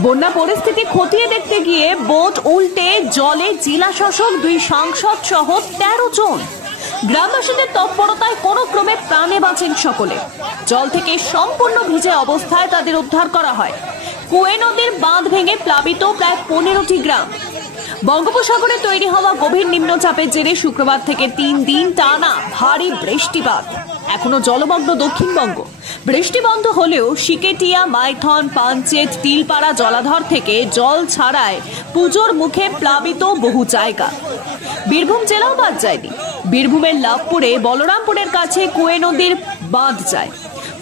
বন্যা পরিস্থিতি খতিয়ে দেখতে গিয়ে বোট উল্টে জলে জেলা শাসক, 2 সাংসদ সহ 13 জন। গ্রামবাসীদের তৎপরতায় কোনো ক্রমে প্রাণে বাঁচেন সকলে। জল থেকে সম্পূর্ণ ভিজে অবস্থায় তাদের উদ্ধার করা হয়। কুয়ে নদীর বাঁধ ভেঙে প্লাবিত প্রায় 15টি গ্রাম। বঙ্গোপসাগরে তৈরি হওয়া গভীর নিম্নচাপের জেরে শুক্রবার থেকে 3 দিন টানা ভারী বৃষ্টিপাত। এখনো জলমগ্ন দক্ষিণবঙ্গ। বৃষ্টি বন্ধ হলেও সিকেটিয়া, মাইথন, পাঞ্চেত, তিলপাড়া জলাধর থেকে জল ছাড়ায় পুজোর মুখে প্লাবিত বহু জায়গা। বীরভূম জেলাও বাদ যায়নি। বীরভূমের লাভপুরে বলরামপুরের কাছে কুয়ে নদীর বাঁধ যায়,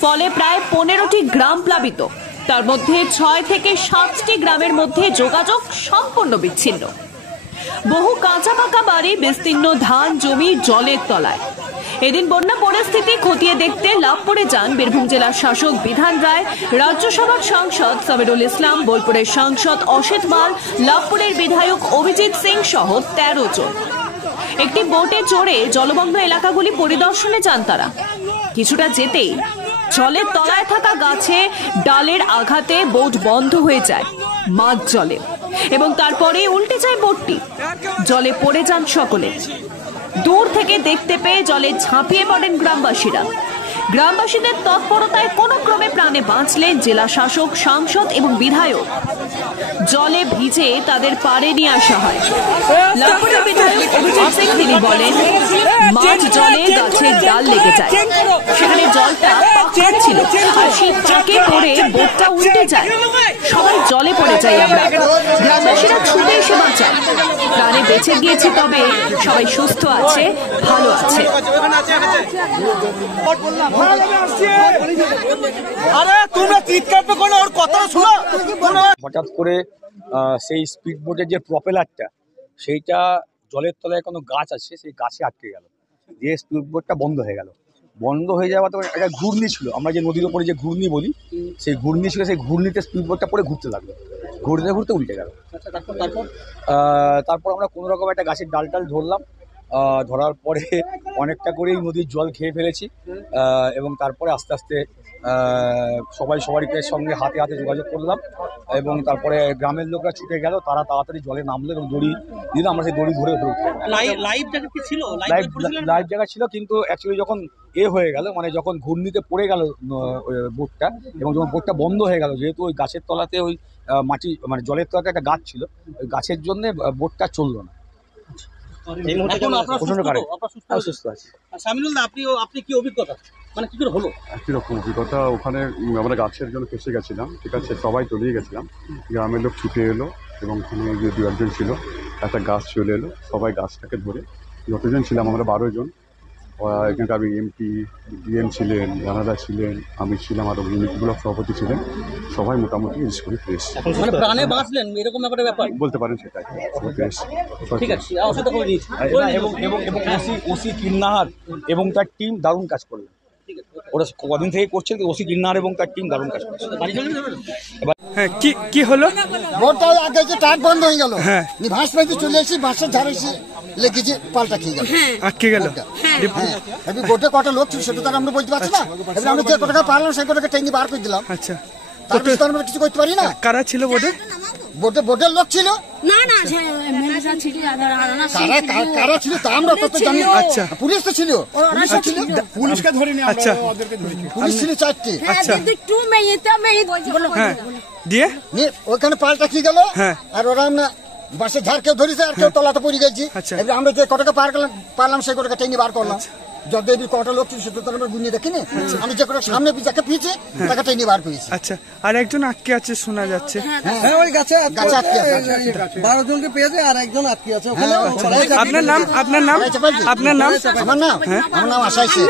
ফলে প্রায় 15টি গ্রাম প্লাবিত। তার মধ্যে 6 থেকে 7টি গ্রামের মধ্যে যোগাযোগ সম্পূর্ণ বিচ্ছিন্ন। বহু কাঁচা পাকা বাড়ি, বিস্তীর্ণ ধান জমি জলের তলায়। এদিন বন্যা পরিস্থিতি খতিয়ে দেখতে লাভপুরে যান বীরভূম জেলার শাসক বিধান রায়, রাজ্যসভার সাংসদ সামিরুল ইসলাম, বোলপুরের সাংসদ অসিত মাল, লাভপুরের বিধায়ক অভিজিৎ সিং সহ 13 জন। একটি বোটে চড়ে জলমগ্ন এলাকাগুলি পরিদর্শনে যান তারা। কিছুটা যেতেই জলের তলায় থাকা গাছে ডালের আঘাতে বোট বন্ধ হয়ে যায় মাঝ জলে, এবং তারপরে উল্টে যায় বোটটি। জলে পড়ে যান সকলে। দূর থেকে দেখতে পেয়ে জলে ঝাঁপিয়ে পড়েন গ্রামবাসীরা। গ্রামবাসীদের তৎপরতায় কোনো ক্রমে প্রাণে বাঁচলেন জেলা শাসক, সাংসদ এবং বিধায়ক। জলে ভিজে তাদের পাড়ে নিয়ে আসা হয়। লাভপুরের বিধায়ক অভিজিৎ সিং তিনি বলেন, মাঝ জলে গাছের ডাল লেগে যায়, সেখানে জলটা পাক ছিল, আর সেই পাকে পড়ে বোটটা উল্টে যায়। সবাই জলে পড়ে যাই আমরা। গ্রামবাসীরা ছুটে এসে বাঁচান। প্রাণে বেঁচে গিয়েছে, তবে সবাই সুস্থ আছে, ভালো আছে। হঠাৎ করে সেই স্পিড বোটের যে প্রপেলারটা, সেইটা জলের তলায় কোনো গাছ আছে, সেই গাছে আটকে গেল, দিয়ে স্পিড বোটটা বন্ধ হয়ে গেল। বন্ধ হয়ে যাওয়া তো একটা ঘূর্ণি ছিল, আমরা যে নদীর ওপরে যে ঘূর্ণি বলি, সেই ঘূর্ণি ছিল, সেই ঘূর্ণিতে স্পিড বোটটা পরে ঘুরতে লাগলো, ঘুরতে ঘুরতে উল্টে গেল। তারপর আমরা কোনো রকম একটা গাছের ডাল ধরলাম। ধরার পরে অনেকটা করেই নদীর জল খেয়ে ফেলেছি, এবং তারপরে আস্তে আস্তে সবারই সঙ্গে হাতে হাতে যোগাযোগ করলাম, এবং তারপরে গ্রামের লোকরা ছুটে গেল, তারা তাড়াতাড়ি জলে নামলো এবং দড়ি দিল, আমরা সেই দড়ি ধরে লাইভ জায়গা ছিল। কিন্তু অ্যাকচুয়ালি যখন হয়ে গেল, মানে যখন ঘূর্ণিতে পড়ে গেল বোটটা, এবং যখন বোটটা বন্ধ হয়ে গেল, যেহেতু ওই গাছের তলাতে ওই মাটি, মানে জলের তলাতে একটা গাছ ছিল, ওই গাছের জন্য বোটটা চললো না। আপনি কি অভিজ্ঞতা, মানে কি করে হলো? একই রকম অভিজ্ঞতা। ওখানে আমরা গাছের জন্য ফেসে গেছিলাম, ঠিক আছে, সবাই তলিয়ে গেছিলাম। গ্রামের লোক ছুটে এলো, এবং ওখানে যে 2 একজন ছিল, একটা গাছ চলে এলো, সবাই গাছটাকে ধরে, যতজন ছিলাম আমরা 12 জন। এখানকার এমপি, ডিএম ছিলেন, রানাদা ছিলেন, আমি ছিলাম, আরও ব্লক সভাপতি ছিলেন, সবাই মোটামুটি স্কুলে ফ্রেশ। প্রাণে বাঁচলেন এরকম ব্যাপার বলতে পারেন, সেটাই ফ্রেশ। ঠিক আছে, এবং ওসি কিন্নাহার এবং তার টিম দারুণ কাজ করলেন। ওরা কদিন থেকে করছে, ওসি কিন্নাহার এবং তার টিম দারুণ কাজ করছে। হ্যাঁ, কি হলো? বোটটা আগে যে টাক বন্ধ হয়ে গেল, ভাস পেতে চলে এসেছি, বাসের ধারে এসে লেগেছে, পাল্টা খেয়ে গেল, আটকে গেল। বোটে কটা লোক ছিল সেটা তো আমরা বলতে পারছি না। এবার আমরা যে কটাকা পারলাম সেই কটাকা টেঙ্গি বার করে দিলাম। আচ্ছা, তারপরে তো আমরা কিছু করতে পারি না। কারা ছিল বোটে? বোটের লোক ছিল না, কারা ছিল তা আমরা তো জানি। আচ্ছা, পুলিশ তো ছিল, পুলিশকে ধরে নিয়ে। আচ্ছা, পুলিশ ছিল 4টে। আচ্ছা, দিয়ে ওখানে পাল্টা খেয়ে গেল, আর ওরা বাসের ঝাড় কেউ ধরেছে, আর কেউ তলাতে পড়ে গেছি। এবার আমরা যে কটাকা পারলাম সেই কটাকা টেঙ্গি বার করলাম। যদি কটা লোক ছিল সেটা তো আমরা গুনিয়ে দেখিনি। আমি যে কটা সামনে যাকে পিছিয়ে তাকে টেঙ্গি বার করেছি। আচ্ছা, আর একজন আটকে আছে শোনা যাচ্ছে। হ্যাঁ, ওই গাছে আটকে আছে। 12 জনকে পেয়েছে, আর একজন আটকে আছে ওখানে। আপনার নাম? আমার নাম আশাইছে।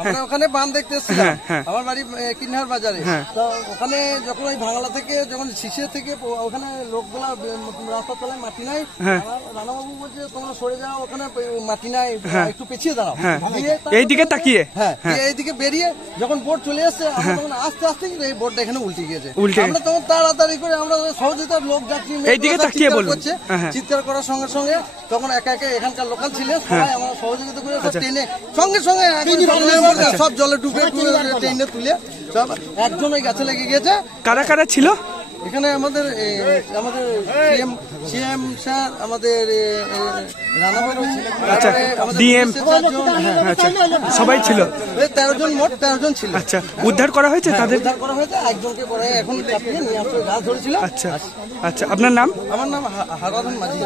আমরা ওখানে বাঁধ দেখতে এসেছিলাম, আমার বাড়ি কিন্নাহার বাজারে। তো ওখানে যখন ওই ভাঙলা থেকে, যখন শিশির থেকে ওখানে লোকগুলা রাস্তার তলায় মাটি নাই, রানাবাবু বলছে তোমরা সরে যাও, ওখানে মাটি নাই, একটু পেছিয়ে দাঁড়াও। এইদিকে তাকিয়ে, এইদিকে বেরিয়ে যখন বোট চলে এসছে, আমরা তখন আস্তে আস্তে এই বোটটা এখানে উল্টে গিয়েছে। আমরা তখন তাড়াতাড়ি করে, আমরা সহযোগিতার লোক যাচ্ছি, এইদিকে তাকিয়ে বলছে, চিৎকার করার সঙ্গে সঙ্গে তখন একা একা এখানকার লোকাল ছিল, সবাই আমরা সহযোগিতা করে টেনে সঙ্গে সঙ্গে সব জলে ডুবে ট্রেনে তুলে সব একজন ওই গাছে লেগে গেছে। কারা কারা ছিল? এখানে আমাদের সিএম স্যার, আমাদের রানাবাবু, আচ্ছা, DM, আচ্ছা, সবাই ছিল। 13 জন, মোট 13 জন ছিল। আচ্ছা, উদ্ধার করা হয়েছে তাদের? উদ্ধার করা হয়েছে, একজনকে পরে এখন চাপিয়ে নিয়ে আসলে গাছ ধরেছিল। আচ্ছা আচ্ছা, আপনার নাম? আমার নাম হারাধন মাঝি।